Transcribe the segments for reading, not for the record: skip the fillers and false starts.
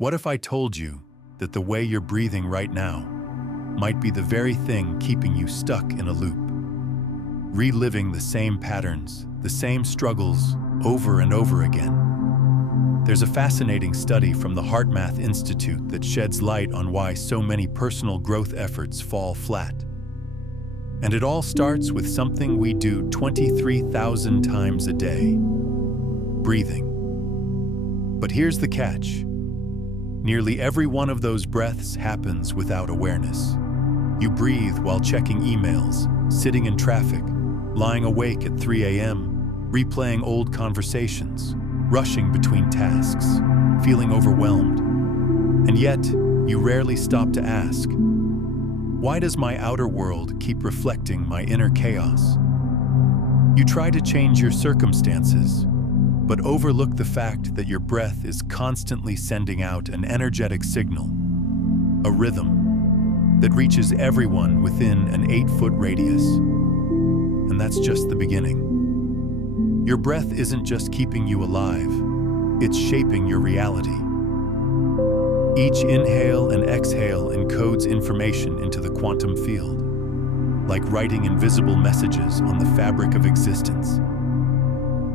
What if I told you that the way you're breathing right now might be the very thing keeping you stuck in a loop, reliving the same patterns, the same struggles over and over again? There's a fascinating study from the HeartMath Institute that sheds light on why so many personal growth efforts fall flat. And it all starts with something we do 23,000 times a day: breathing. But here's the catch. Nearly every one of those breaths happens without awareness. You breathe while checking emails, sitting in traffic, lying awake at 3 a.m., replaying old conversations, rushing between tasks, feeling overwhelmed. And yet, you rarely stop to ask, why does my outer world keep reflecting my inner chaos? You try to change your circumstances, but overlook the fact that your breath is constantly sending out an energetic signal, a rhythm that reaches everyone within an 8-foot radius. And that's just the beginning. Your breath isn't just keeping you alive, it's shaping your reality. Each inhale and exhale encodes information into the quantum field, like writing invisible messages on the fabric of existence.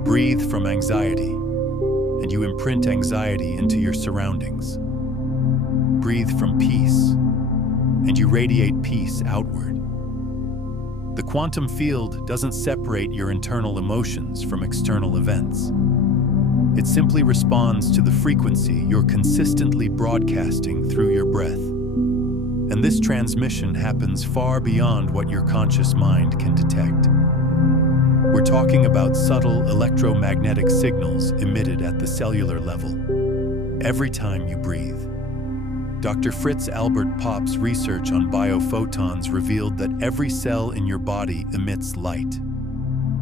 Breathe from anxiety, and you imprint anxiety into your surroundings. Breathe from peace, and you radiate peace outward. The quantum field doesn't separate your internal emotions from external events. It simply responds to the frequency you're consistently broadcasting through your breath. And this transmission happens far beyond what your conscious mind can detect. We're talking about subtle electromagnetic signals emitted at the cellular level every time you breathe. Dr. Fritz Albert Popp's research on biophotons revealed that every cell in your body emits light.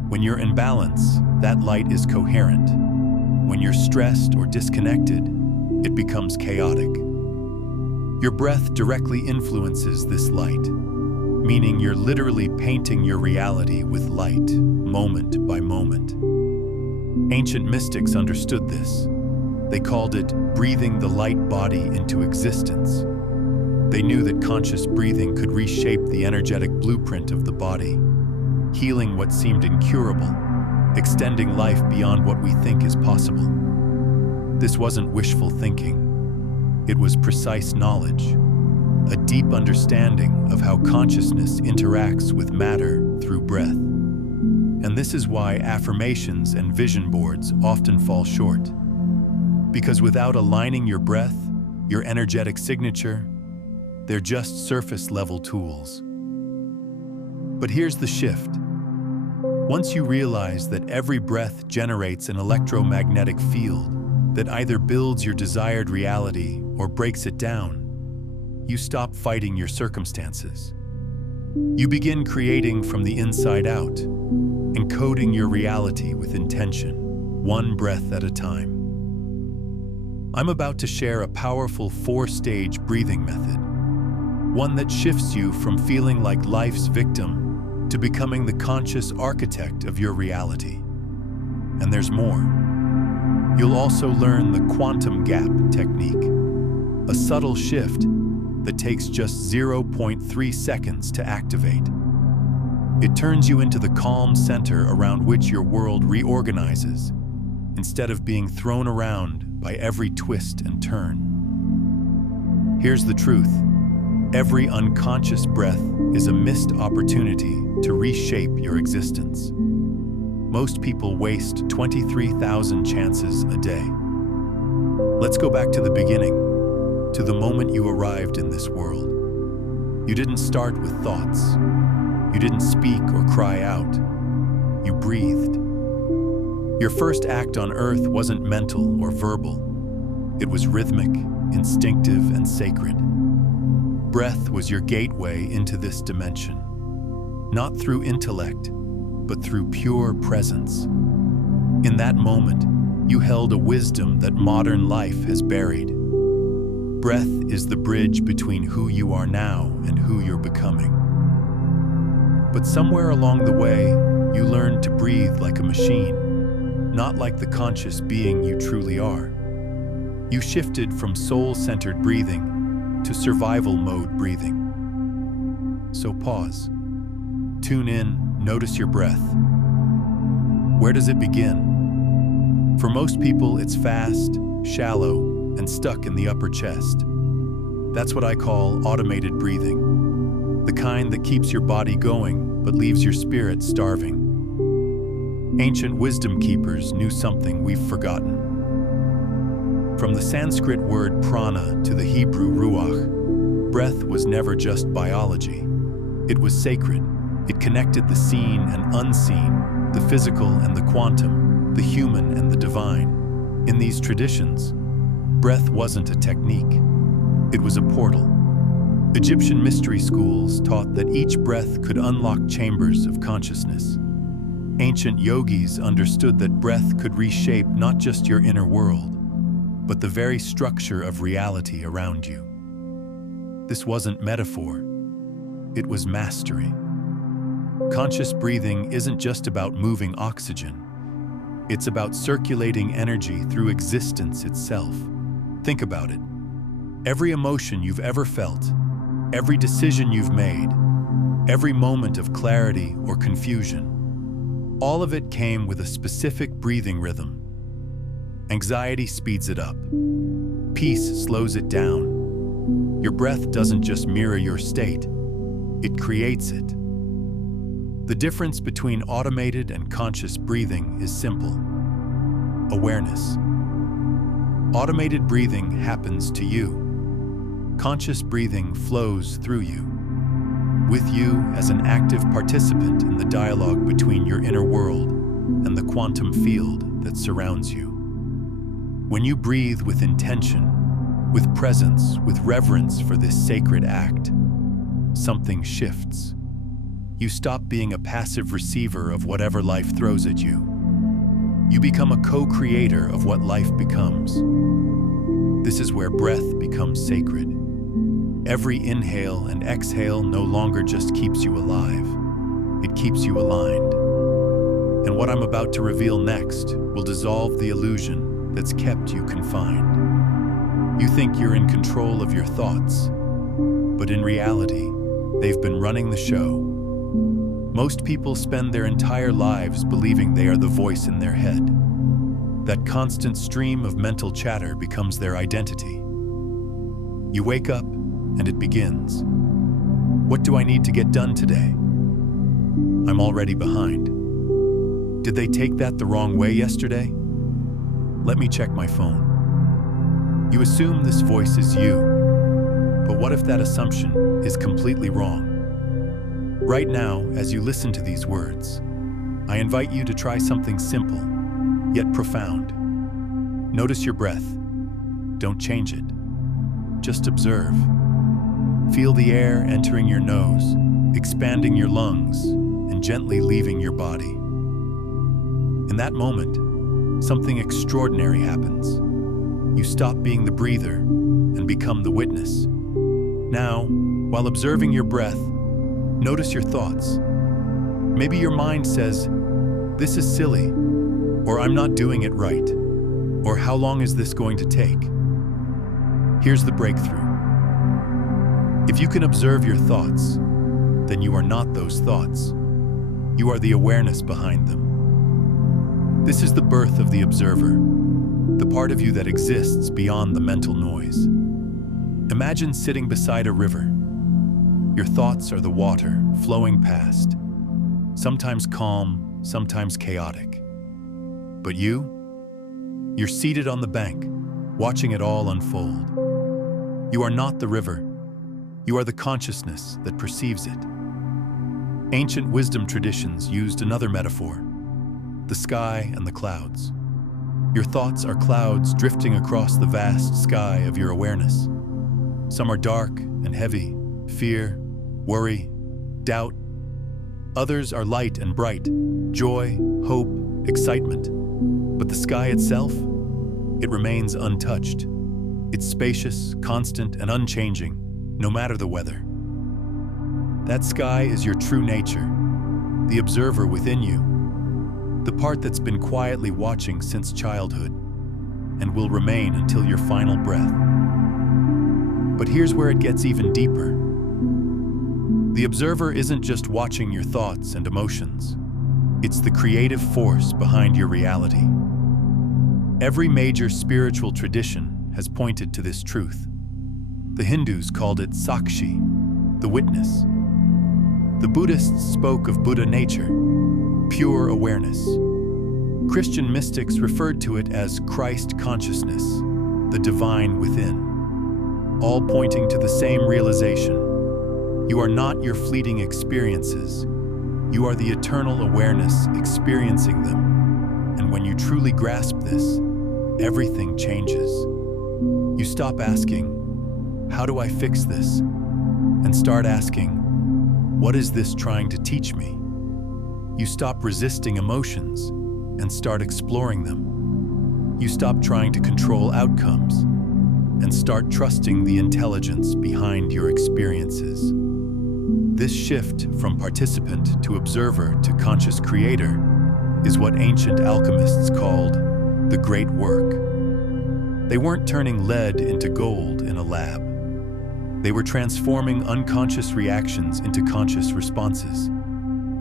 When you're in balance, that light is coherent. When you're stressed or disconnected, it becomes chaotic. Your breath directly influences this light, meaning you're literally painting your reality with light, moment by moment. Ancient mystics understood this. They called it breathing the light body into existence. They knew that conscious breathing could reshape the energetic blueprint of the body, healing what seemed incurable, extending life beyond what we think is possible. This wasn't wishful thinking. It was precise knowledge, a deep understanding of how consciousness interacts with matter through breath. And this is why affirmations and vision boards often fall short. Because without aligning your breath, your energetic signature, they're just surface-level tools. But here's the shift. Once you realize that every breath generates an electromagnetic field that either builds your desired reality or breaks it down, you stop fighting your circumstances. You begin creating from the inside out, encoding your reality with intention, one breath at a time. I'm about to share a powerful 4-stage breathing method, one that shifts you from feeling like life's victim to becoming the conscious architect of your reality. And there's more. You'll also learn the quantum gap technique, a subtle shift that takes just 0.3 seconds to activate. It turns you into the calm center around which your world reorganizes, instead of being thrown around by every twist and turn. Here's the truth. Every unconscious breath is a missed opportunity to reshape your existence. Most people waste 23,000 chances a day. Let's go back to the beginning, to the moment you arrived in this world. You didn't start with thoughts. You didn't speak or cry out. You breathed. Your first act on Earth wasn't mental or verbal. It was rhythmic, instinctive, and sacred. Breath was your gateway into this dimension, not through intellect, but through pure presence. In that moment, you held a wisdom that modern life has buried. Breath is the bridge between who you are now and who you're becoming. But somewhere along the way, you learned to breathe like a machine, not like the conscious being you truly are. You shifted from soul-centered breathing to survival mode breathing. So pause. Tune in, notice your breath. Where does it begin? For most people, it's fast, shallow, and stuck in the upper chest. That's what I call automated breathing. The kind that keeps your body going, but leaves your spirit starving. Ancient wisdom keepers knew something we've forgotten. From the Sanskrit word prana to the Hebrew ruach, breath was never just biology. It was sacred. It connected the seen and unseen, the physical and the quantum, the human and the divine. In these traditions, breath wasn't a technique. It was a portal. Egyptian mystery schools taught that each breath could unlock chambers of consciousness. Ancient yogis understood that breath could reshape not just your inner world, but the very structure of reality around you. This wasn't metaphor. It was mastery. Conscious breathing isn't just about moving oxygen. It's about circulating energy through existence itself. Think about it. Every emotion you've ever felt, every decision you've made, every moment of clarity or confusion, all of it came with a specific breathing rhythm. Anxiety speeds it up. Peace slows it down. Your breath doesn't just mirror your state, it creates it. The difference between automated and conscious breathing is simple: awareness. Automated breathing happens to you. Conscious breathing flows through you, with you as an active participant in the dialogue between your inner world and the quantum field that surrounds you. When you breathe with intention, with presence, with reverence for this sacred act, something shifts. You stop being a passive receiver of whatever life throws at you. You become a co-creator of what life becomes. This is where breath becomes sacred. Every inhale and exhale no longer just keeps you alive, it keeps you aligned. And what I'm about to reveal next will dissolve the illusion that's kept you confined. You think you're in control of your thoughts, but in reality, they've been running the show. Most people spend their entire lives believing they are the voice in their head. That constant stream of mental chatter becomes their identity. You wake up, and it begins. What do I need to get done today? I'm already behind. Did they take that the wrong way yesterday? Let me check my phone. You assume this voice is you, but what if that assumption is completely wrong? Right now, as you listen to these words, I invite you to try something simple, yet profound. Notice your breath. Don't change it. Just observe. Feel the air entering your nose, expanding your lungs, and gently leaving your body. In that moment, something extraordinary happens. You stop being the breather and become the witness. Now, while observing your breath, notice your thoughts. Maybe your mind says, "This is silly," or "I'm not doing it right," or "How long is this going to take?" Here's the breakthrough. If you can observe your thoughts, then you are not those thoughts. You are the awareness behind them. This is the birth of the observer, the part of you that exists beyond the mental noise. Imagine sitting beside a river. Your thoughts are the water flowing past, sometimes calm, sometimes chaotic. But you're seated on the bank, watching it all unfold. You are not the river. You are the consciousness that perceives it. Ancient wisdom traditions used another metaphor: the sky and the clouds. Your thoughts are clouds drifting across the vast sky of your awareness. Some are dark and heavy, fear, worry, doubt. Others are light and bright, joy, hope, excitement. But the sky itself, it remains untouched. It's spacious, constant, and unchanging, no matter the weather. That sky is your true nature, the observer within you, the part that's been quietly watching since childhood. and will remain until your final breath. But here's where it gets even deeper. The observer isn't just watching your thoughts and emotions. It's the creative force behind your reality. Every major spiritual tradition has pointed to this truth. The Hindus called it Sakshi, the witness. The Buddhists spoke of Buddha nature, pure awareness. Christian mystics referred to it as Christ consciousness, the divine within, all pointing to the same realization. You are not your fleeting experiences. You are the eternal awareness experiencing them. And when you truly grasp this, everything changes. You stop asking, "How do I fix this?" and start asking, "What is this trying to teach me?" You stop resisting emotions and start exploring them. You stop trying to control outcomes and start trusting the intelligence behind your experiences. This shift from participant to observer to conscious creator is what ancient alchemists called the great work. They weren't turning lead into gold in a lab. They were transforming unconscious reactions into conscious responses.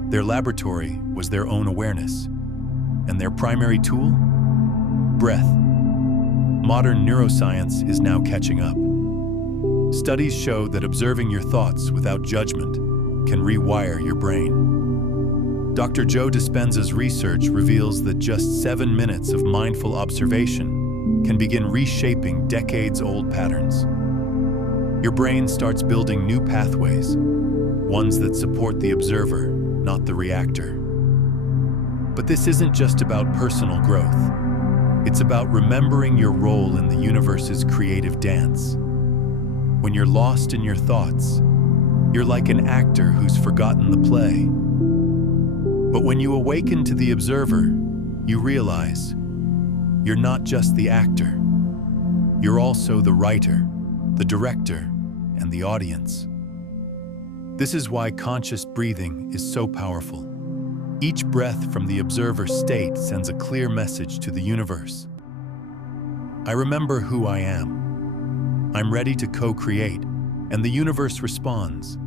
Their laboratory was their own awareness, and their primary tool? Breath. Modern neuroscience is now catching up. Studies show that observing your thoughts without judgment can rewire your brain. Dr. Joe Dispenza's research reveals that just 7 minutes of mindful observation can begin reshaping decades-old patterns. Your brain starts building new pathways, ones that support the observer, not the reactor. But this isn't just about personal growth. It's about remembering your role in the universe's creative dance. When you're lost in your thoughts, you're like an actor who's forgotten the play. But when you awaken to the observer, you realize you're not just the actor. You're also the writer, the director, and the audience. This is why conscious breathing is so powerful. Each breath from the observer state sends a clear message to the universe. I remember who I am. I'm ready to co-create, and the universe responds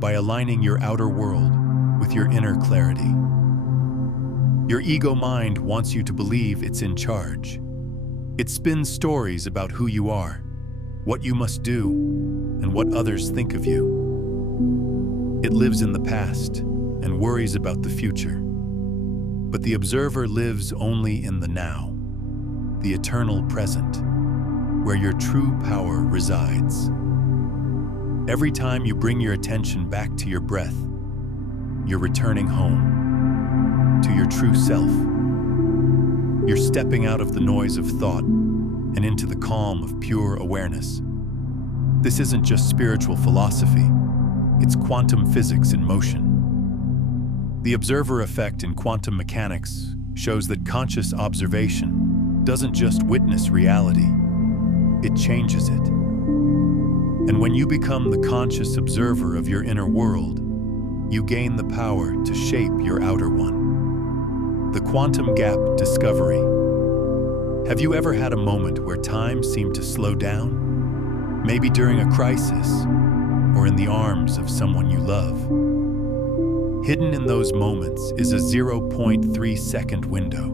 by aligning your outer world with your inner clarity. Your ego mind wants you to believe it's in charge. It spins stories about who you are, what you must do, and what others think of you. It lives in the past and worries about the future. But the observer lives only in the now, the eternal present, where your true power resides. Every time you bring your attention back to your breath, you're returning home, to your true self. You're stepping out of the noise of thought and into the calm of pure awareness. This isn't just spiritual philosophy, it's quantum physics in motion. The observer effect in quantum mechanics shows that conscious observation doesn't just witness reality, it changes it. And when you become the conscious observer of your inner world, you gain the power to shape your outer one. The quantum gap discovery. Have you ever had a moment where time seemed to slow down? Maybe during a crisis, or in the arms of someone you love. Hidden in those moments is a 0.3-second window,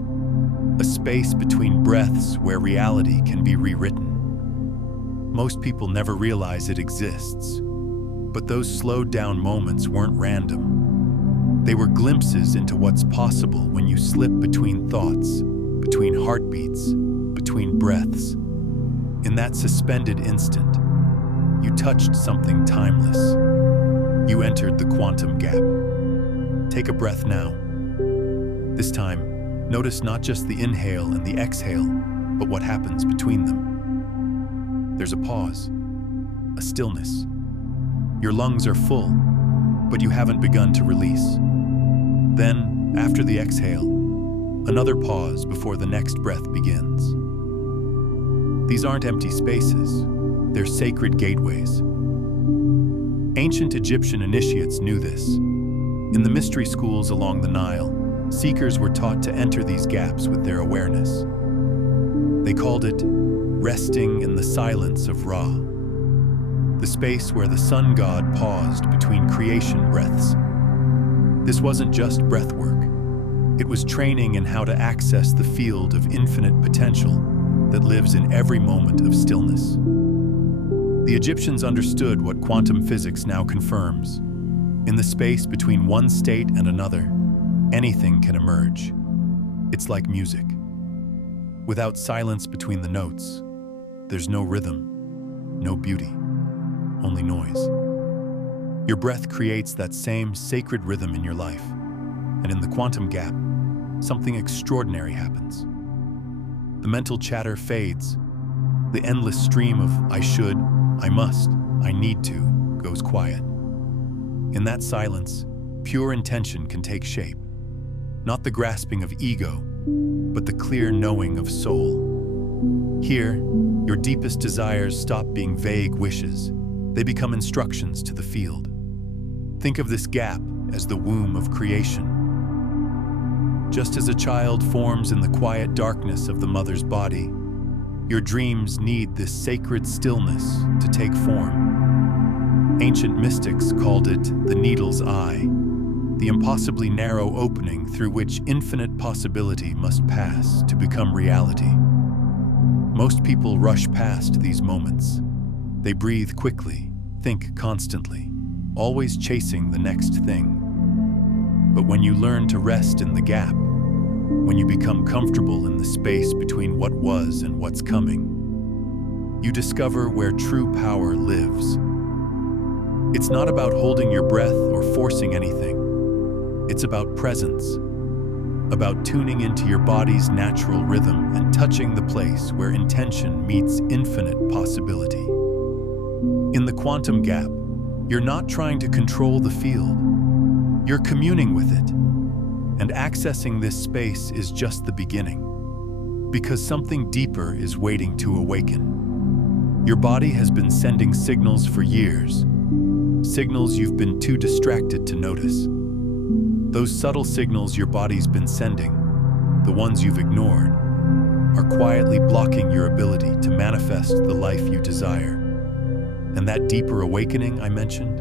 a space between breaths where reality can be rewritten. Most people never realize it exists, but those slowed-down moments weren't random. They were glimpses into what's possible when you slip between thoughts, between heartbeats, between breaths. In that suspended instant, you touched something timeless. You entered the quantum gap. Take a breath now. This time, notice not just the inhale and the exhale, but what happens between them. There's a pause, a stillness. Your lungs are full, but you haven't begun to release. Then, after the exhale, another pause before the next breath begins. These aren't empty spaces, they're sacred gateways. Ancient Egyptian initiates knew this. In the mystery schools along the Nile, seekers were taught to enter these gaps with their awareness. They called it resting in the silence of Ra, the space where the sun god paused between creation breaths. This wasn't just breathwork. It was training in how to access the field of infinite potential that lives in every moment of stillness. The Egyptians understood what quantum physics now confirms. In the space between one state and another, anything can emerge. It's like music. Without silence between the notes, there's no rhythm, no beauty, only noise. Your breath creates that same sacred rhythm in your life, and in the quantum gap, something extraordinary happens. The mental chatter fades. The endless stream of I should, I must, I need to goes quiet. In that silence, pure intention can take shape. Not the grasping of ego, but the clear knowing of soul. Here, your deepest desires stop being vague wishes. They become instructions to the field. Think of this gap as the womb of creation. Just as a child forms in the quiet darkness of the mother's body, your dreams need this sacred stillness to take form. Ancient mystics called it the needle's eye, the impossibly narrow opening through which infinite possibility must pass to become reality. Most people rush past these moments. They breathe quickly, think constantly, always chasing the next thing. But when you learn to rest in the gap, when you become comfortable in the space between what was and what's coming, you discover where true power lives. It's not about holding your breath or forcing anything. It's about presence, about tuning into your body's natural rhythm and touching the place where intention meets infinite possibility. In the quantum gap, you're not trying to control the field. You're communing with it. And accessing this space is just the beginning, because something deeper is waiting to awaken. Your body has been sending signals for years, signals you've been too distracted to notice. Those subtle signals your body's been sending, the ones you've ignored, are quietly blocking your ability to manifest the life you desire. And that deeper awakening I mentioned,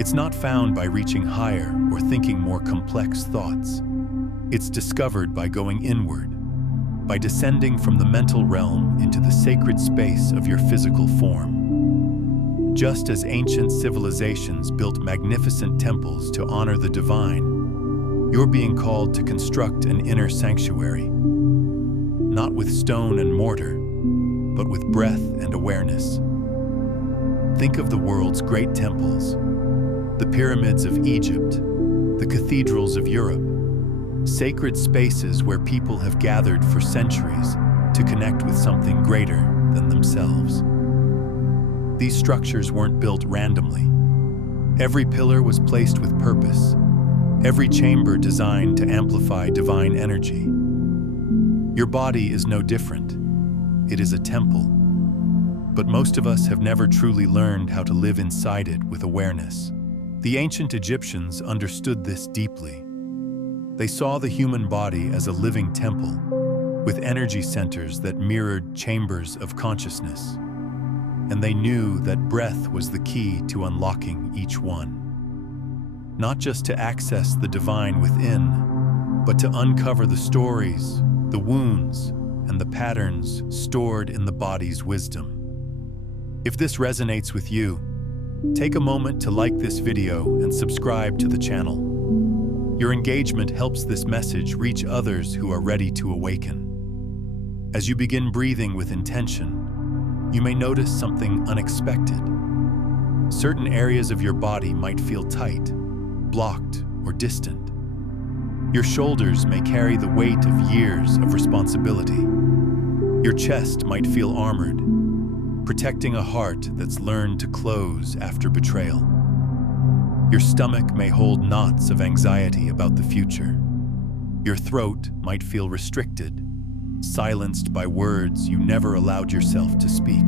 it's not found by reaching higher or thinking more complex thoughts. It's discovered by going inward, by descending from the mental realm into the sacred space of your physical form. Just as ancient civilizations built magnificent temples to honor the divine, you're being called to construct an inner sanctuary, not with stone and mortar, but with breath and awareness. Think of the world's great temples, the pyramids of Egypt, the cathedrals of Europe, sacred spaces where people have gathered for centuries to connect with something greater than themselves. These structures weren't built randomly. Every pillar was placed with purpose, every chamber designed to amplify divine energy. Your body is no different. It is a temple. But most of us have never truly learned how to live inside it with awareness. The ancient Egyptians understood this deeply. They saw the human body as a living temple, with energy centers that mirrored chambers of consciousness. And they knew that breath was the key to unlocking each one. Not just to access the divine within, but to uncover the stories, the wounds, and the patterns stored in the body's wisdom. If this resonates with you, take a moment to like this video and subscribe to the channel. Your engagement helps this message reach others who are ready to awaken. As you begin breathing with intention, you may notice something unexpected. Certain areas of your body might feel tight, blocked, or distant. Your shoulders may carry the weight of years of responsibility. Your chest might feel armored, protecting a heart that's learned to close after betrayal. Your stomach may hold knots of anxiety about the future. Your throat might feel restricted, silenced by words you never allowed yourself to speak.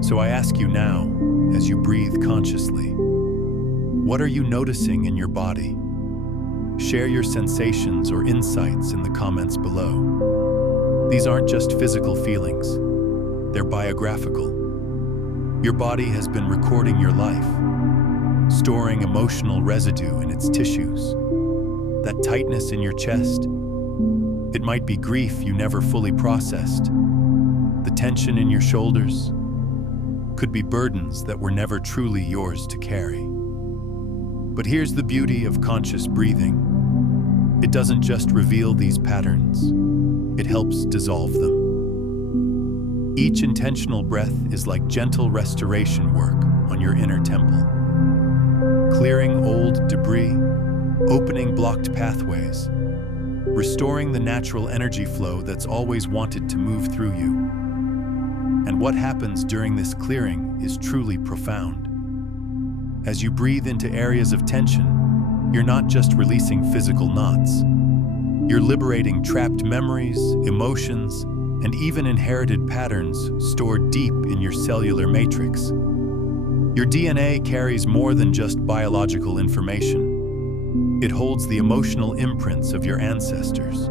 So I ask you now, as you breathe consciously, what are you noticing in your body? Share your sensations or insights in the comments below. These aren't just physical feelings, they're biographical. Your body has been recording your life, storing emotional residue in its tissues. That tightness in your chest, it might be grief you never fully processed. The tension in your shoulders could be burdens that were never truly yours to carry. But here's the beauty of conscious breathing. It doesn't just reveal these patterns, it helps dissolve them. Each intentional breath is like gentle restoration work on your inner temple, clearing old debris, opening blocked pathways, restoring the natural energy flow that's always wanted to move through you. And what happens during this clearing is truly profound. As you breathe into areas of tension, you're not just releasing physical knots. You're liberating trapped memories, emotions, and even inherited patterns stored deep in your cellular matrix. Your DNA carries more than just biological information. It holds the emotional imprints of your ancestors,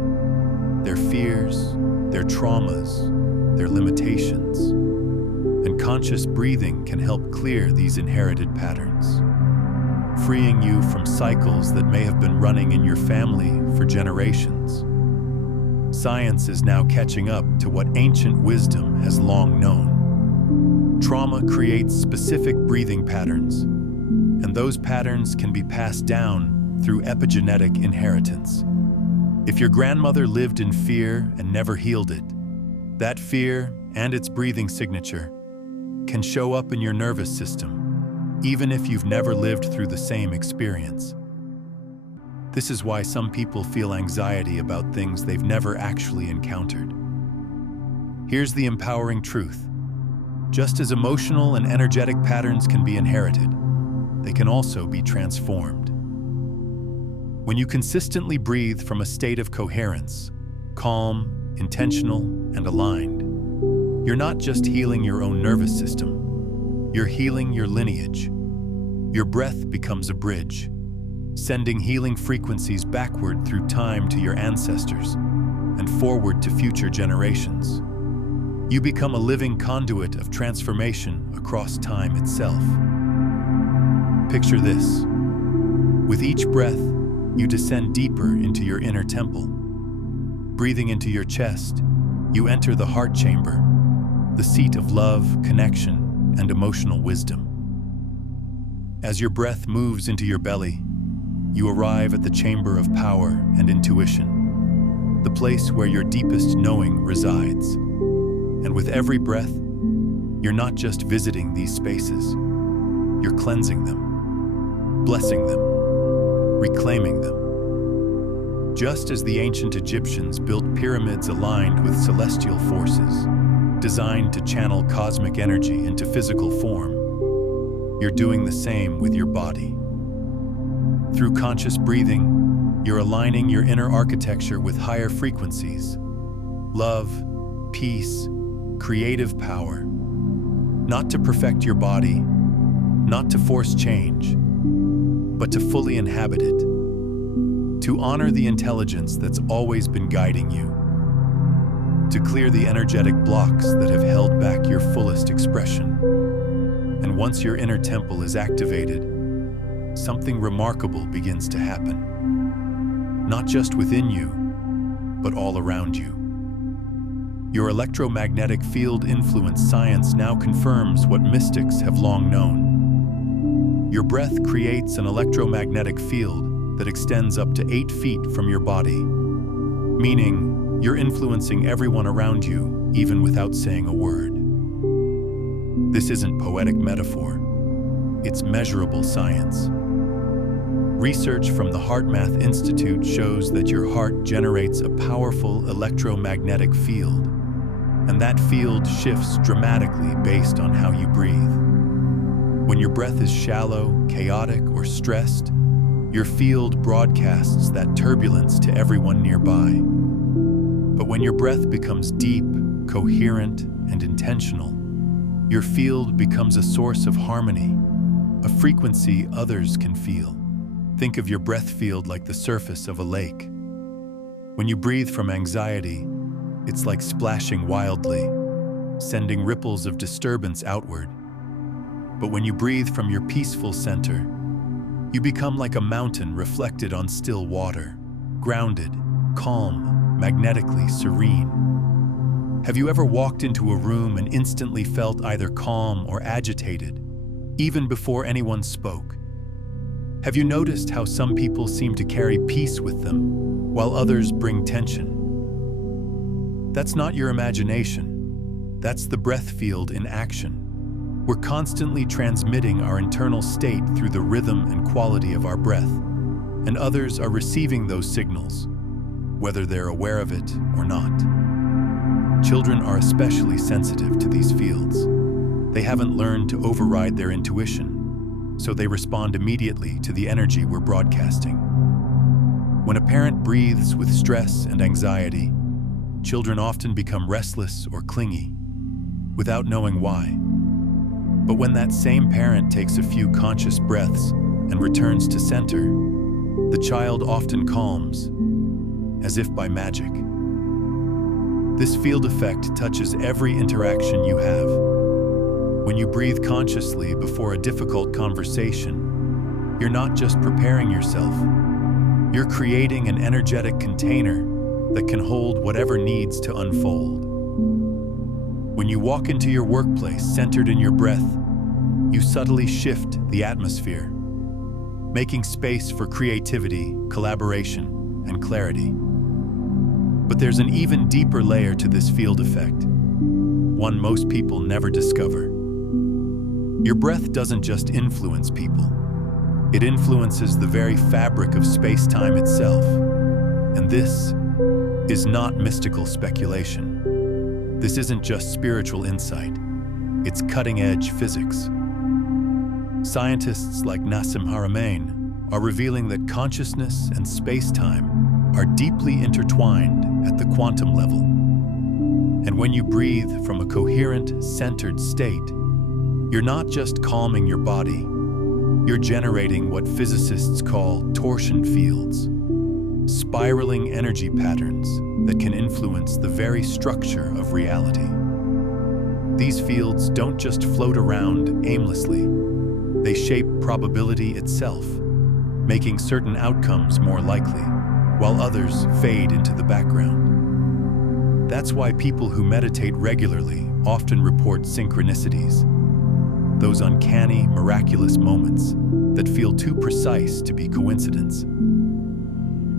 their fears, their traumas, their limitations. And conscious breathing can help clear these inherited patterns, freeing you from cycles that may have been running in your family for generations. Science is now catching up to what ancient wisdom has long known. Trauma creates specific breathing patterns, and those patterns can be passed down through epigenetic inheritance. If your grandmother lived in fear and never healed it, that fear and its breathing signature can show up in your nervous system, even if you've never lived through the same experience. This is why some people feel anxiety about things they've never actually encountered. Here's the empowering truth. Just as emotional and energetic patterns can be inherited, they can also be transformed. When you consistently breathe from a state of coherence, calm, intentional, and aligned, you're not just healing your own nervous system, you're healing your lineage. Your breath becomes a bridge, sending healing frequencies backward through time to your ancestors and forward to future generations. You become a living conduit of transformation across time itself. Picture this. With each breath, you descend deeper into your inner temple. Breathing into your chest, you enter the heart chamber, the seat of love, connection, and emotional wisdom. As your breath moves into your belly, you arrive at the chamber of power and intuition, the place where your deepest knowing resides. And with every breath, you're not just visiting these spaces, you're cleansing them, blessing them, reclaiming them. Just as the ancient Egyptians built pyramids aligned with celestial forces, designed to channel cosmic energy into physical form, you're doing the same with your body. Through conscious breathing, you're aligning your inner architecture with higher frequencies: love, peace, creative power. Not to perfect your body, not to force change, but to fully inhabit it. To honor the intelligence that's always been guiding you. To clear the energetic blocks that have held back your fullest expression. And once your inner temple is activated, something remarkable begins to happen. Not just within you, but all around you. Your electromagnetic field influence science now confirms what mystics have long known. Your breath creates an electromagnetic field that extends up to 8 feet from your body, meaning you're influencing everyone around you, even without saying a word. This isn't poetic metaphor, it's measurable science. Research from the HeartMath Institute shows that your heart generates a powerful electromagnetic field, and that field shifts dramatically based on how you breathe. When your breath is shallow, chaotic, or stressed, your field broadcasts that turbulence to everyone nearby. But when your breath becomes deep, coherent, and intentional, your field becomes a source of harmony, a frequency others can feel. Think of your breath field like the surface of a lake. When you breathe from anxiety, It's like splashing wildly, sending ripples of disturbance outward. But when you breathe from your peaceful center, you become like a mountain reflected on still water, grounded, calm, magnetically serene. Have you ever walked into a room and instantly felt either calm or agitated, even before anyone spoke? Have you noticed how some people seem to carry peace with them, while others bring tension? That's not your imagination. That's the breath field in action. We're constantly transmitting our internal state through the rhythm and quality of our breath, and others are receiving those signals, whether they're aware of it or not. Children are especially sensitive to these fields. They haven't learned to override their intuition, so they respond immediately to the energy we're broadcasting. When a parent breathes with stress and anxiety, children often become restless or clingy, without knowing why. But when that same parent takes a few conscious breaths and returns to center, the child often calms, as if by magic. This field effect touches every interaction you have. When you breathe consciously before a difficult conversation, you're not just preparing yourself, you're creating an energetic container that can hold whatever needs to unfold. When you walk into your workplace centered in your breath, you subtly shift the atmosphere, making space for creativity, collaboration, and clarity. But there's an even deeper layer to this field effect, one most people never discover. Your breath doesn't just influence people, it influences the very fabric of space-time itself. And this is not mystical speculation. This isn't just spiritual insight, it's cutting-edge physics. Scientists like Nassim Haramein are revealing that consciousness and space-time are deeply intertwined at the quantum level. And when you breathe from a coherent, centered state, you're not just calming your body, you're generating what physicists call torsion fields, spiraling energy patterns that can influence the very structure of reality. These fields don't just float around aimlessly, they shape probability itself, making certain outcomes more likely, while others fade into the background. That's why people who meditate regularly often report synchronicities, those uncanny, miraculous moments that feel too precise to be coincidence.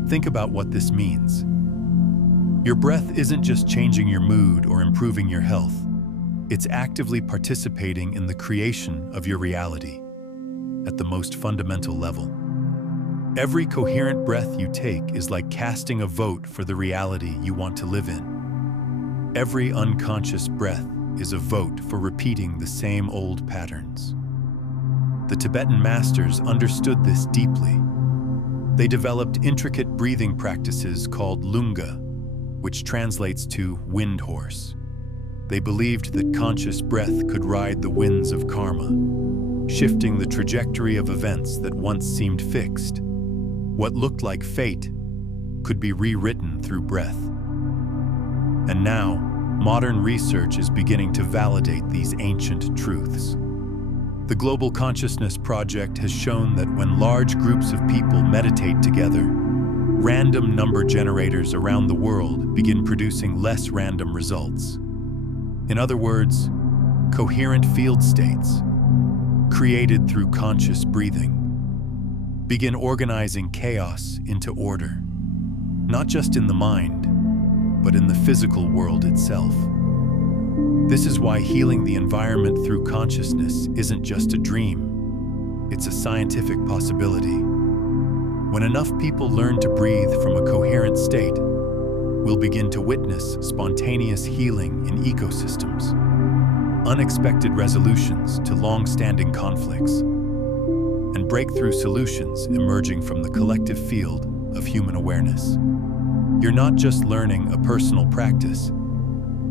Think about what this means. Your breath isn't just changing your mood or improving your health, it's actively participating in the creation of your reality at the most fundamental level. Every coherent breath you take is like casting a vote for the reality you want to live in. Every unconscious breath is a vote for repeating the same old patterns. The Tibetan masters understood this deeply. They developed intricate breathing practices called lunga, which translates to wind horse. They believed that conscious breath could ride the winds of karma, shifting the trajectory of events that once seemed fixed. What looked like fate could be rewritten through breath. And now, modern research is beginning to validate these ancient truths. The Global Consciousness Project has shown that when large groups of people meditate together, random number generators around the world begin producing less random results. In other words, coherent field states, created through conscious breathing, begin organizing chaos into order, not just in the mind, but in the physical world itself. This is why healing the environment through consciousness isn't just a dream, it's a scientific possibility. When enough people learn to breathe from a coherent state, we'll begin to witness spontaneous healing in ecosystems, unexpected resolutions to long-standing conflicts, and breakthrough solutions emerging from the collective field of human awareness. You're not just learning a personal practice,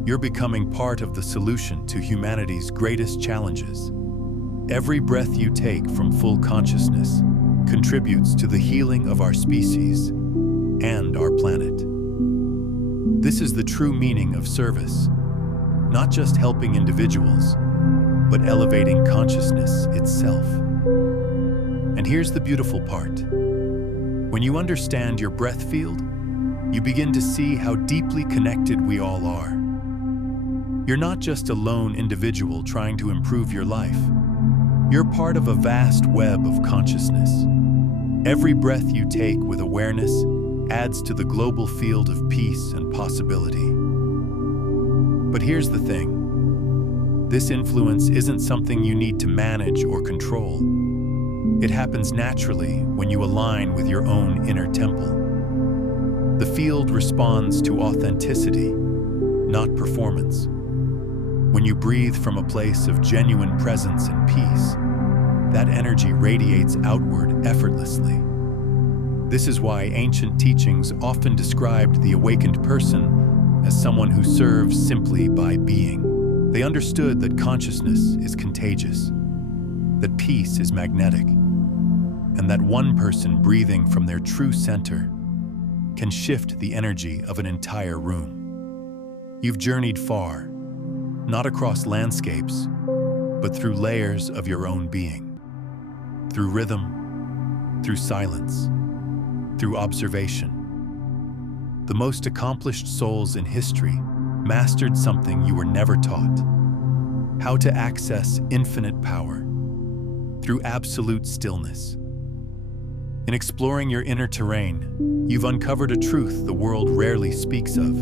you're becoming part of the solution to humanity's greatest challenges. Every breath you take from full consciousness contributes to the healing of our species and our planet. This is the true meaning of service, not just helping individuals, but elevating consciousness itself. And here's the beautiful part. When you understand your breath field, you begin to see how deeply connected we all are. You're not just a lone individual trying to improve your life. You're part of a vast web of consciousness. Every breath you take with awareness adds to the global field of peace and possibility. But here's the thing. This influence isn't something you need to manage or control. It happens naturally when you align with your own inner temple. The field responds to authenticity, not performance. When you breathe from a place of genuine presence and peace, that energy radiates outward effortlessly. This is why ancient teachings often described the awakened person as someone who serves simply by being. They understood that consciousness is contagious, that peace is magnetic, and that one person breathing from their true center can shift the energy of an entire room. You've journeyed far, not across landscapes, but through layers of your own being. Through rhythm, through silence, through observation. The most accomplished souls in history mastered something you were never taught: how to access infinite power through absolute stillness. In exploring your inner terrain, you've uncovered a truth the world rarely speaks of.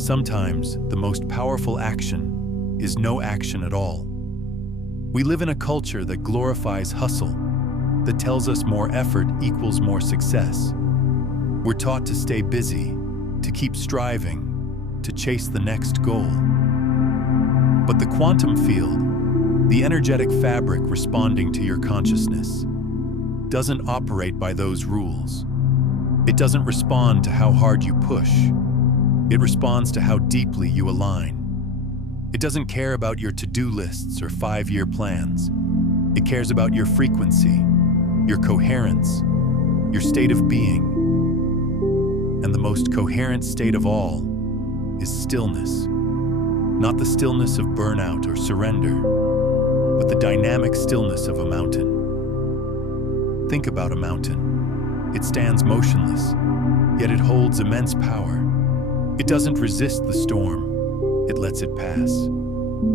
Sometimes the most powerful action is no action at all. We live in a culture that glorifies hustle, that tells us more effort equals more success. We're taught to stay busy, to keep striving, to chase the next goal. But the quantum field, the energetic fabric responding to your consciousness, doesn't operate by those rules. It doesn't respond to how hard you push. It responds to how deeply you align. It doesn't care about your to-do lists or 5-year plans. It cares about your frequency, your coherence, your state of being. And the most coherent state of all is stillness. Not the stillness of burnout or surrender, but the dynamic stillness of a mountain. Think about a mountain. It stands motionless, yet it holds immense power. It doesn't resist the storm, it lets it pass.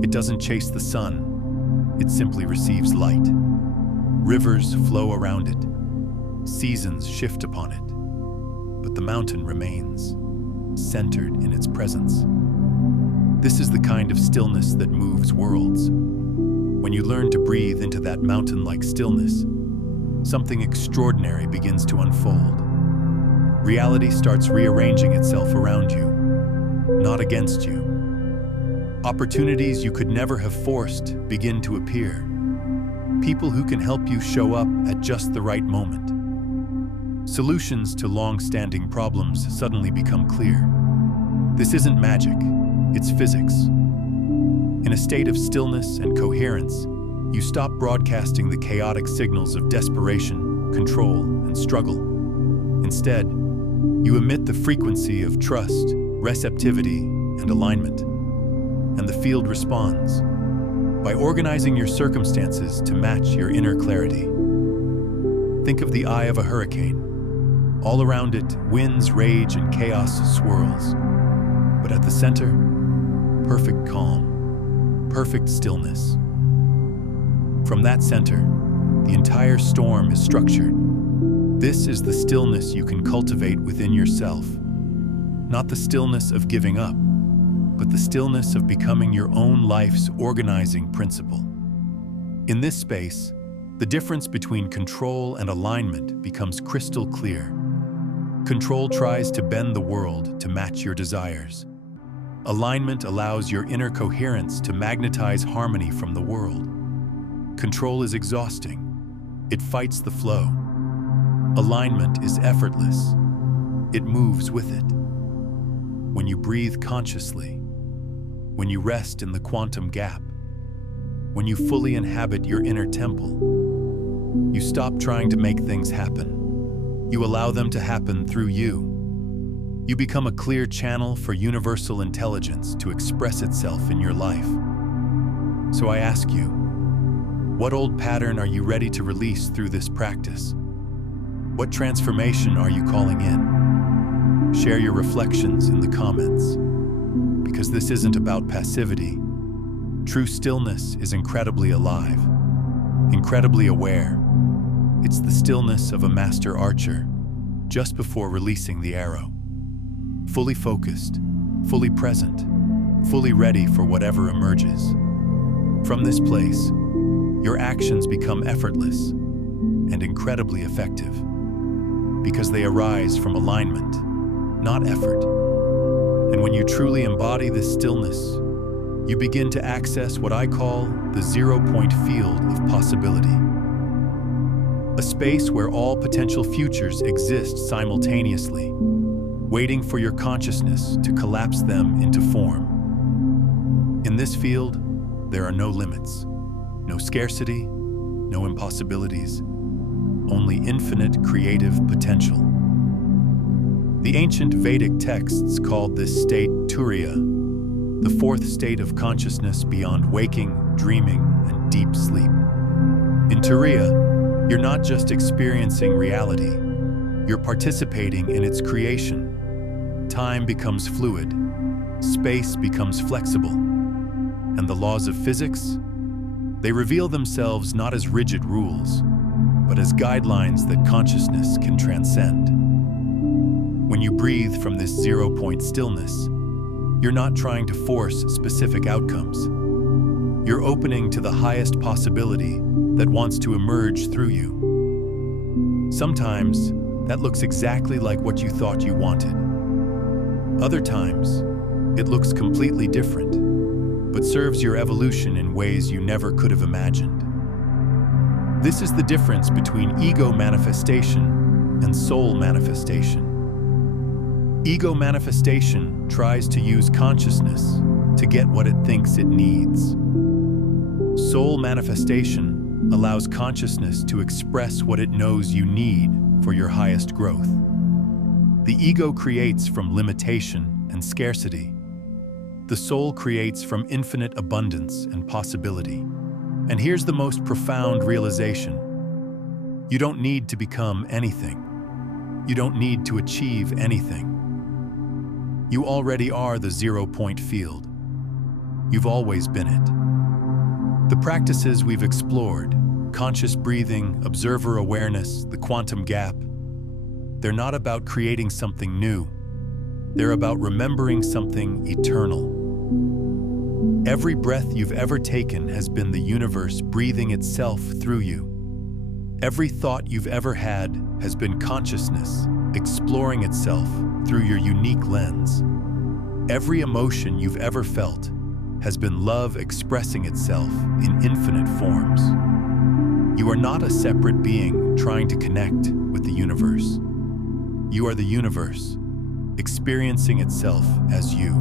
It doesn't chase the sun, it simply receives light. Rivers flow around it, seasons shift upon it, but the mountain remains, centered in its presence. This is the kind of stillness that moves worlds. When you learn to breathe into that mountain-like stillness, something extraordinary begins to unfold. Reality starts rearranging itself around you, not against you. Opportunities you could never have forced begin to appear. People who can help you show up at just the right moment. Solutions to long-standing problems suddenly become clear. This isn't magic, it's physics. In a state of stillness and coherence, you stop broadcasting the chaotic signals of desperation, control, and struggle. Instead, you emit the frequency of trust, receptivity, and alignment. And the field responds by organizing your circumstances to match your inner clarity. Think of the eye of a hurricane. All around it, winds rage and chaos swirls. But at the center, perfect calm, perfect stillness. From that center, the entire storm is structured. This is the stillness you can cultivate within yourself. Not the stillness of giving up, but the stillness of becoming your own life's organizing principle. In this space, the difference between control and alignment becomes crystal clear. Control tries to bend the world to match your desires. Alignment allows your inner coherence to magnetize harmony from the world. Control is exhausting. It fights the flow. Alignment is effortless. It moves with it. When you breathe consciously, when you rest in the quantum gap, when you fully inhabit your inner temple, you stop trying to make things happen. You allow them to happen through you. You become a clear channel for universal intelligence to express itself in your life. So I ask you, what old pattern are you ready to release through this practice? What transformation are you calling in? Share your reflections in the comments. Because this isn't about passivity. True stillness is incredibly alive, incredibly aware. It's the stillness of a master archer, just before releasing the arrow. Fully focused, fully present, fully ready for whatever emerges. From this place, your actions become effortless and incredibly effective, because they arise from alignment, not effort. And when you truly embody this stillness, you begin to access what I call the zero-point field of possibility. A space where all potential futures exist simultaneously, waiting for your consciousness to collapse them into form. In this field, there are no limits, no scarcity, no impossibilities, only infinite creative potential. The ancient Vedic texts called this state Turiya, the fourth state of consciousness beyond waking, dreaming, and deep sleep. In Turiya, you're not just experiencing reality, you're participating in its creation. Time becomes fluid, space becomes flexible, and the laws of physics, they reveal themselves not as rigid rules, but as guidelines that consciousness can transcend. When you breathe from this zero-point stillness, you're not trying to force specific outcomes. You're opening to the highest possibility that wants to emerge through you. Sometimes, that looks exactly like what you thought you wanted. Other times, it looks completely different, but serves your evolution in ways you never could have imagined. This is the difference between ego manifestation and soul manifestation. Ego manifestation tries to use consciousness to get what it thinks it needs. Soul manifestation allows consciousness to express what it knows you need for your highest growth. The ego creates from limitation and scarcity. The soul creates from infinite abundance and possibility. And here's the most profound realization. You don't need to become anything. You don't need to achieve anything. You already are the zero-point field. You've always been it. The practices we've explored, conscious breathing, observer awareness, the quantum gap, they're not about creating something new. They're about remembering something eternal. Every breath you've ever taken has been the universe breathing itself through you. Every thought you've ever had has been consciousness exploring itself through your unique lens. Every emotion you've ever felt has been love expressing itself in infinite forms. You are not a separate being trying to connect with the universe. You are the universe, experiencing itself as you.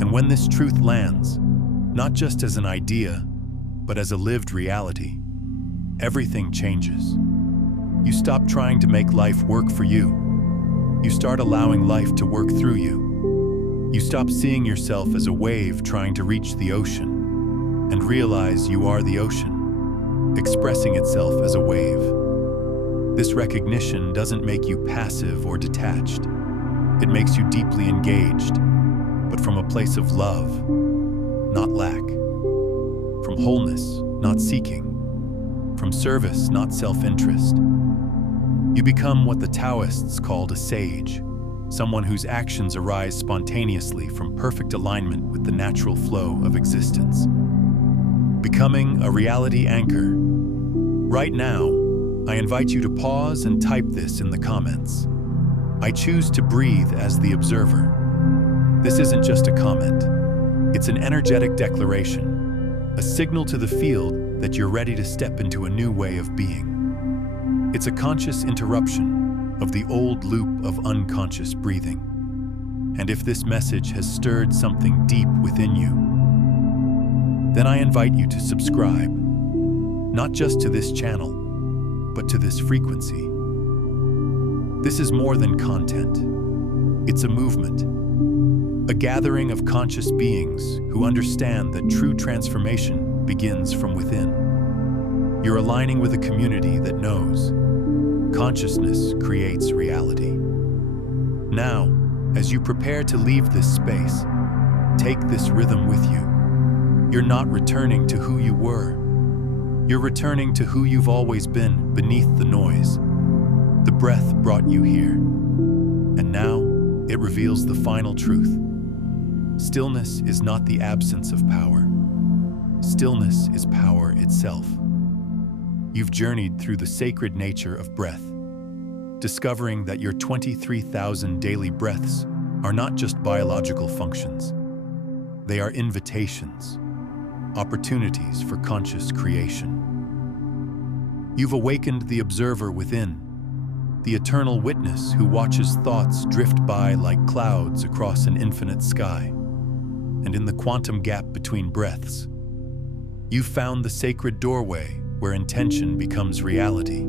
And when this truth lands, not just as an idea, but as a lived reality, everything changes. You stop trying to make life work for you. You start allowing life to work through you. You stop seeing yourself as a wave trying to reach the ocean, and realize you are the ocean, expressing itself as a wave. This recognition doesn't make you passive or detached. It makes you deeply engaged, but from a place of love, not lack. From wholeness, not seeking. From service, not self-interest. You become what the Taoists called a sage, someone whose actions arise spontaneously from perfect alignment with the natural flow of existence. Becoming a reality anchor. Right now, I invite you to pause and type this in the comments. I choose to breathe as the observer. This isn't just a comment. It's an energetic declaration, a signal to the field that you're ready to step into a new way of being. It's a conscious interruption of the old loop of unconscious breathing. And if this message has stirred something deep within you, then I invite you to subscribe, not just to this channel, but to this frequency. This is more than content. It's a movement, a gathering of conscious beings who understand that true transformation begins from within. You're aligning with a community that knows consciousness creates reality. Now, as you prepare to leave this space, take this rhythm with you. You're not returning to who you were. You're returning to who you've always been beneath the noise. The breath brought you here. And now, it reveals the final truth. Stillness is not the absence of power. Stillness is power itself. You've journeyed through the sacred nature of breath, discovering that your 23,000 daily breaths are not just biological functions. They are invitations, opportunities for conscious creation. You've awakened the observer within, the eternal witness who watches thoughts drift by like clouds across an infinite sky. And in the quantum gap between breaths, you've found the sacred doorway where intention becomes reality.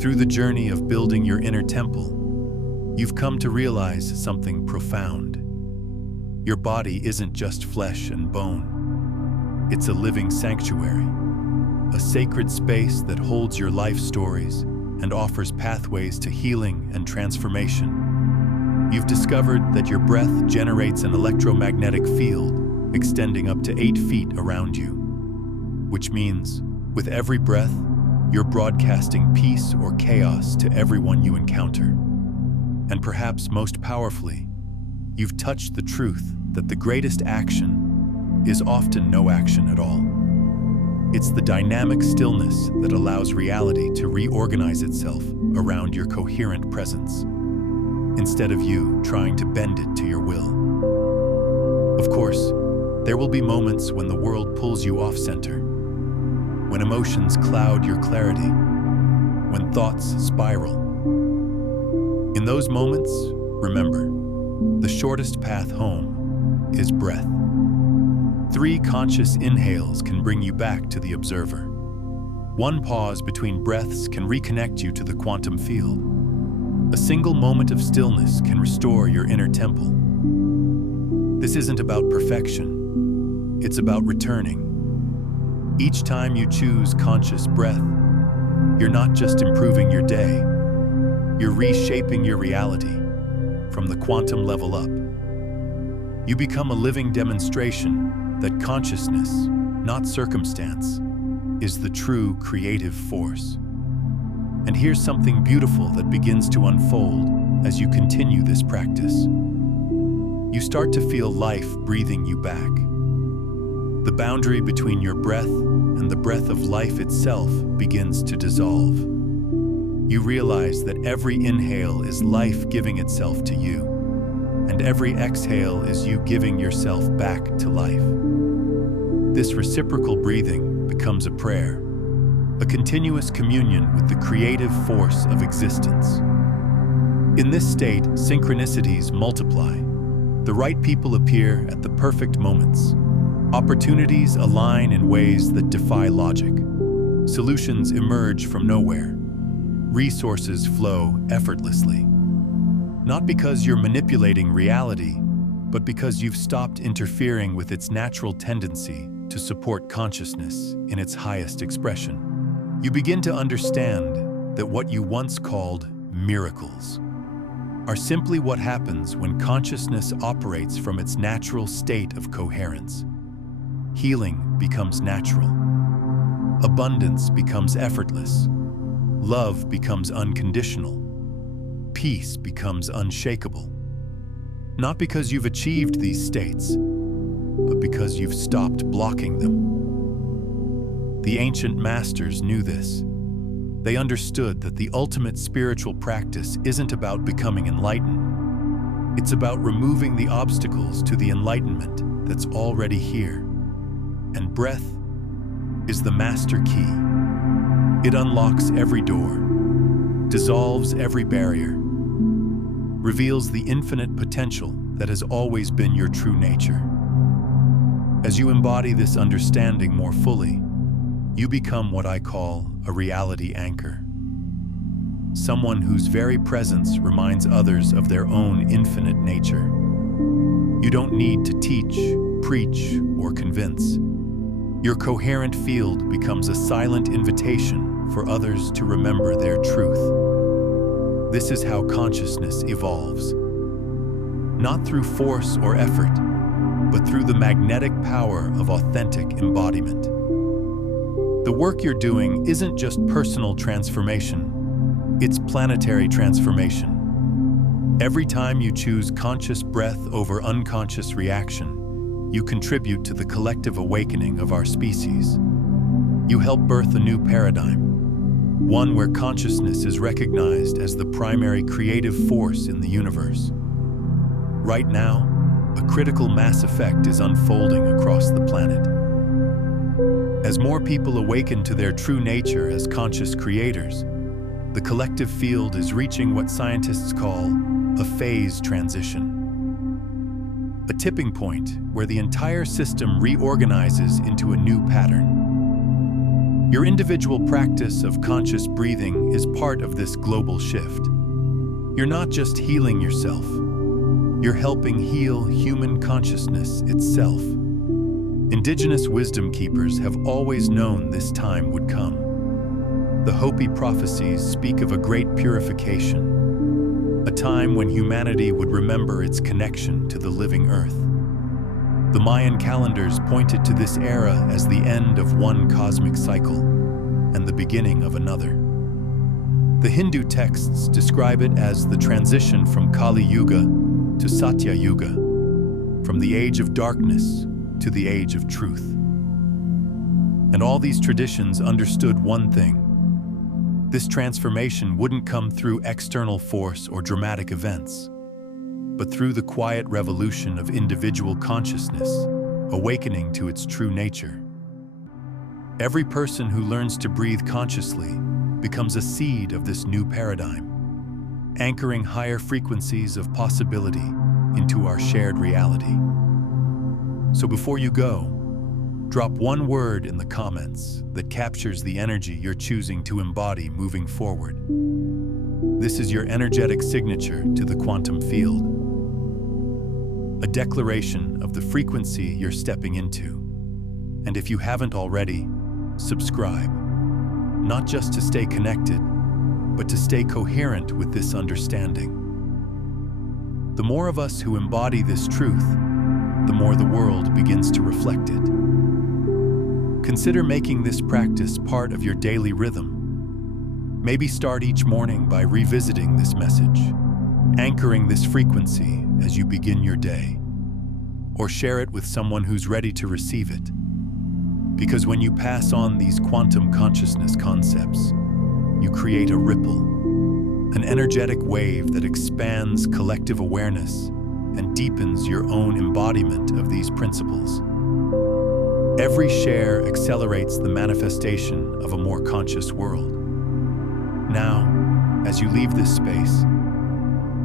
Through the journey of building your inner temple, you've come to realize something profound. Your body isn't just flesh and bone. It's a living sanctuary, a sacred space that holds your life stories and offers pathways to healing and transformation. You've discovered that your breath generates an electromagnetic field extending up to 8 feet around you, which means, with every breath, you're broadcasting peace or chaos to everyone you encounter. And perhaps most powerfully, you've touched the truth that the greatest action is often no action at all. It's the dynamic stillness that allows reality to reorganize itself around your coherent presence, instead of you trying to bend it to your will. Of course, there will be moments when the world pulls you off center, when emotions cloud your clarity, when thoughts spiral. In those moments, remember, the shortest path home is breath. 3 conscious inhales can bring you back to the observer. 1 pause between breaths can reconnect you to the quantum field. A single moment of stillness can restore your inner temple. This isn't about perfection, it's about returning. Each time you choose conscious breath, you're not just improving your day, you're reshaping your reality from the quantum level up. You become a living demonstration that consciousness, not circumstance, is the true creative force. And here's something beautiful that begins to unfold as you continue this practice. You start to feel life breathing you back. The boundary between your breath and the breath of life itself begins to dissolve. You realize that every inhale is life giving itself to you, and every exhale is you giving yourself back to life. This reciprocal breathing becomes a prayer, a continuous communion with the creative force of existence. In this state, synchronicities multiply. The right people appear at the perfect moments. Opportunities align in ways that defy logic. Solutions emerge from nowhere. Resources flow effortlessly. Not because you're manipulating reality, but because you've stopped interfering with its natural tendency to support consciousness in its highest expression. You begin to understand that what you once called miracles are simply what happens when consciousness operates from its natural state of coherence. Healing becomes natural. Abundance becomes effortless. Love becomes unconditional. Peace becomes unshakable. Not because you've achieved these states, but because you've stopped blocking them. The ancient masters knew this. They understood that the ultimate spiritual practice isn't about becoming enlightened. It's about removing the obstacles to the enlightenment that's already here. And breath is the master key. It unlocks every door, dissolves every barrier, reveals the infinite potential that has always been your true nature. As you embody this understanding more fully, you become what I call a reality anchor. someone whose very presence reminds others of their own infinite nature. You don't need to teach, preach, or convince. Your coherent field becomes a silent invitation for others to remember their truth. This is how consciousness evolves. Not through force or effort, but through the magnetic power of authentic embodiment. The work you're doing isn't just personal transformation, it's planetary transformation. Every time you choose conscious breath over unconscious reaction, you contribute to the collective awakening of our species. You help birth a new paradigm, one where consciousness is recognized as the primary creative force in the universe. Right now, a critical mass effect is unfolding across the planet. As more people awaken to their true nature as conscious creators, the collective field is reaching what scientists call a phase transition. A tipping point where the entire system reorganizes into a new pattern. Your individual practice of conscious breathing is part of this global shift. You're not just healing yourself, you're helping heal human consciousness itself. Indigenous wisdom keepers have always known this time would come. The Hopi prophecies speak of a great purification, a time when humanity would remember its connection to the living earth. The Mayan calendars pointed to this era as the end of one cosmic cycle and the beginning of another. The Hindu texts describe it as the transition from Kali Yuga to Satya Yuga, from the age of darkness to the age of truth. And all these traditions understood one thing. This transformation wouldn't come through external force or dramatic events, but through the quiet revolution of individual consciousness, awakening to its true nature. Every person who learns to breathe consciously becomes a seed of this new paradigm, anchoring higher frequencies of possibility into our shared reality. So before you go, drop one word in the comments that captures the energy you're choosing to embody moving forward. This is your energetic signature to the quantum field, a declaration of the frequency you're stepping into. And if you haven't already, subscribe, not just to stay connected, but to stay coherent with this understanding. The more of us who embody this truth, the more the world begins to reflect it. Consider making this practice part of your daily rhythm. Maybe start each morning by revisiting this message, anchoring this frequency as you begin your day, or share it with someone who's ready to receive it. Because when you pass on these quantum consciousness concepts, you create a ripple, an energetic wave that expands collective awareness and deepens your own embodiment of these principles. Every share accelerates the manifestation of a more conscious world. Now, as you leave this space,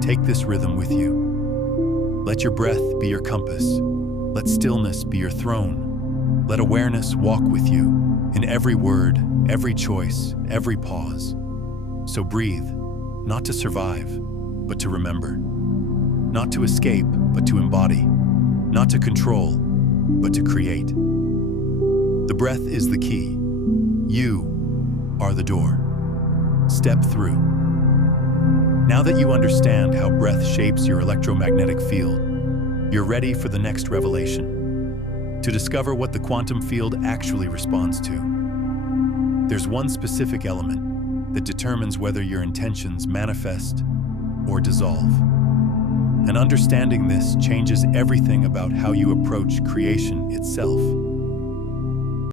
take this rhythm with you. Let your breath be your compass. Let stillness be your throne. Let awareness walk with you in every word, every choice, every pause. So breathe, not to survive, but to remember. Not to escape, but to embody. Not to control, but to create. The breath is the key. You are the door. Step through. Now that you understand how breath shapes your electromagnetic field, you're ready for the next revelation. To discover what the quantum field actually responds to. There's one specific element that determines whether your intentions manifest or dissolve. And understanding this changes everything about how you approach creation itself.